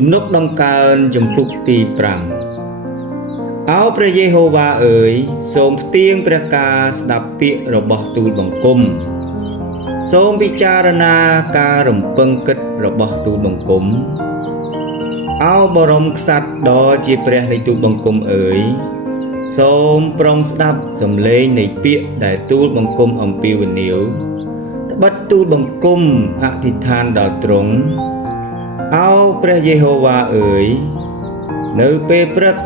ទំនុកដង្កើងចំពុកទី5 អោព្រះយេហូវ៉ាអើយសូមផ្ទៀងព្រះការស្ដាប់ពាក្យរបស់ទូលបង្គំសូមពិចារណាការរំពឹងគិតរបស់ទូលបង្គំអោបរមក្សត្រដ៏ជាព្រះនៃទូលបង្គំអើយសូមប្រុងស្ដាប់សំឡេងនៃពាក្យដែលទូលបង្គំអំពាវនាវត្បិតទូលបង្គំអធិដ្ឋានដល់ទ្រង់អោព្រះយេហូវ៉ាអើយនៅពេលព្រឹក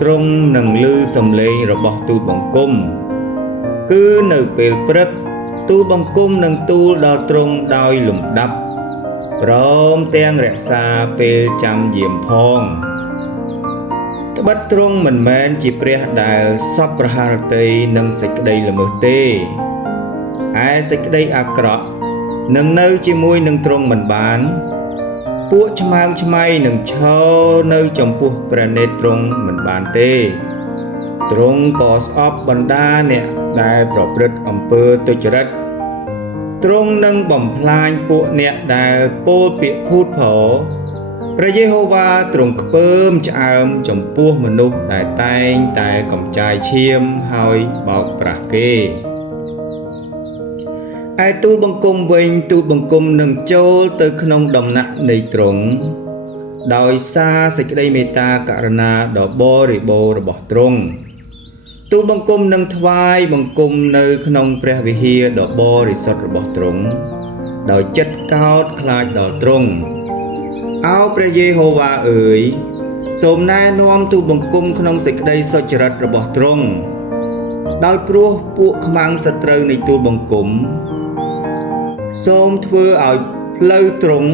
ទ្រង់នឹងឮសំឡេងរបស់ទូលបង្គំគឺនៅពេលព្រឹកទូលបង្គំនឹងទូលដល់ទ្រង់ដោយលំដាប់ព្រមទាំងរក្សាពេលចាំយាមផងត្បិតទ្រង់មិនមែនជាព្រះដែលសពប្រហារតីនឹងសេចក្តីល្មើសទេឯសេចក្តីអាក្រក់នឹងនៅជាមួយនឹងទ្រង់មិនបានពួកឆ្មើងឆ្មៃនឹងឈរនៅចំពោះព្រះនេត្រទ្រង់មិនបានទេទ្រង់ក៏ស្អប់បណ្ដាអ្នកដែលប្រព្រឹត្តអំពើទុច្ចរិតទ្រង់នឹងបំផ្លាញពួកអ្នកដែលពោលពាក្យភូតផលព្រះយេហូវ៉ាទ្រង់ខ្ពើមឆ្អើមចំពោះមនុស្សដែលតែងតែកំចាយឈាមហើយបោកប្រាស់គេឯទូលបង្គំវិញទូលបង្គំនឹងចូលទៅក្នុងដំណាក់នៃទ្រង់ដោយសារសេចក្តីមេត្តាករុណាដ៏បរិបូរណ៍របស់ទ្រង់ទូលបង្គំនឹងថ្វាយបង្គំនៅក្នុងព្រះវិហារដ៏បរិសុទ្ធរបស់ទ្រង់ដោយចិត្តកោតខ្លាចដល់ទ្រង់អោព្រះយេហូវ៉ាអើយសូមណែនាំទូលបង្គំក្នុងសេចក្តីសុចរិតរបស់ទ្រង់ដោយព្រោះពួកខ្មាំងសត្រូវនៃទូលបង្គំសូមធ្វើឲ្យផ្លូវទ្រង់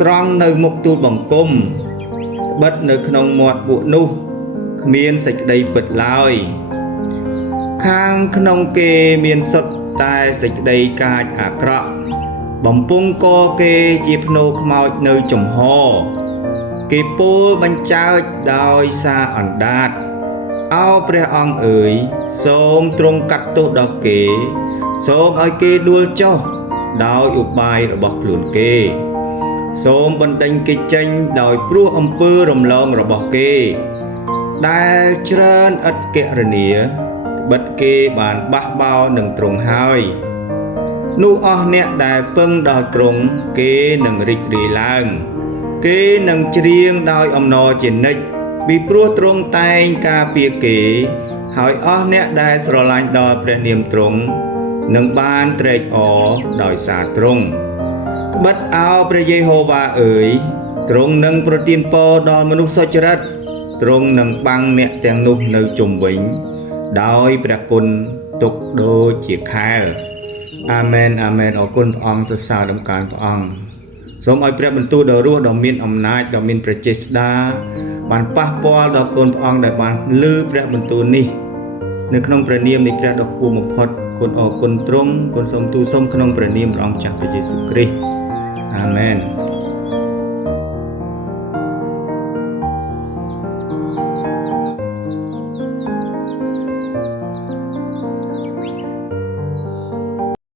ត្រង់នៅមុខទូលបង្គំត្បិតនៅក្នុងមាត់ពួកនោះគ្មានសេចក្តីពិតឡើយខាងក្នុងគេមានសុទ្ធតែសេចក្តីកាចអាក្រក់បំពង់កគេជាភ្នោខ្មោចនៅចំហគេពោលបញ្ចើចដោយសារអណ្ដាតអោព្រះអង្គអើយសូមទ្រង់កាត់ទោសដល់គេសូមឲ្យគេដួលចុះដោយឧបាយរបស់ខ្លួនគេសូមបណ្ដេញគេចេញដោយព្រោះអំពើរំលងរបស់គេដែលច្រើនឥតគណនាបិទគេបានបះបោរនឹងទ្រង់ហើយនោះអស់អ្នកដែលពឹងដល់ទ្រង់គេនឹងរីករាយឡើងគេនឹងច្រៀងដោយអំណរជានិច្ចពីព្រោះទ្រង់តែងការពារគេហើយអស់អ្នកដែលស្រឡាញ់ដល់ព្រះនាមទ្រង់នឹងបានត្រេកអរដោយសារទ្រង់ត្បិតអោព្រះយេហូវ៉ាអើយទ្រង់នឹងប្រទានពរដល់មនុស្សសុចរិតទ្រង់នឹងបាំងអ្នកទាំងនោះនៅជុំវិញដោយព្រះគុណទុកដូចជាខែលអាមែនអាមែនអរគុណព្រះអង្គសរសើរដំណើរព្រះអង្គសូមឲ្យព្រះបន្ទូលដ៏រស់ដ៏មានអំណាចដ៏មានព្រះចេស្តាបានប៉ះពាល់ដល់កូនព្រះអង្គដែលបានលើព្រះបន្ទូលនេះនៅក្នុងព្រះនាមនៃព្រះដ៏ខ្ពស់បំផុតគុណអរគុណទ្រង់គុណសូមទូលសូមក្នុងព្រះនាមព្រះអង្គចាស់ព្រះយេស៊ូវគ្រីស្ទអាមែន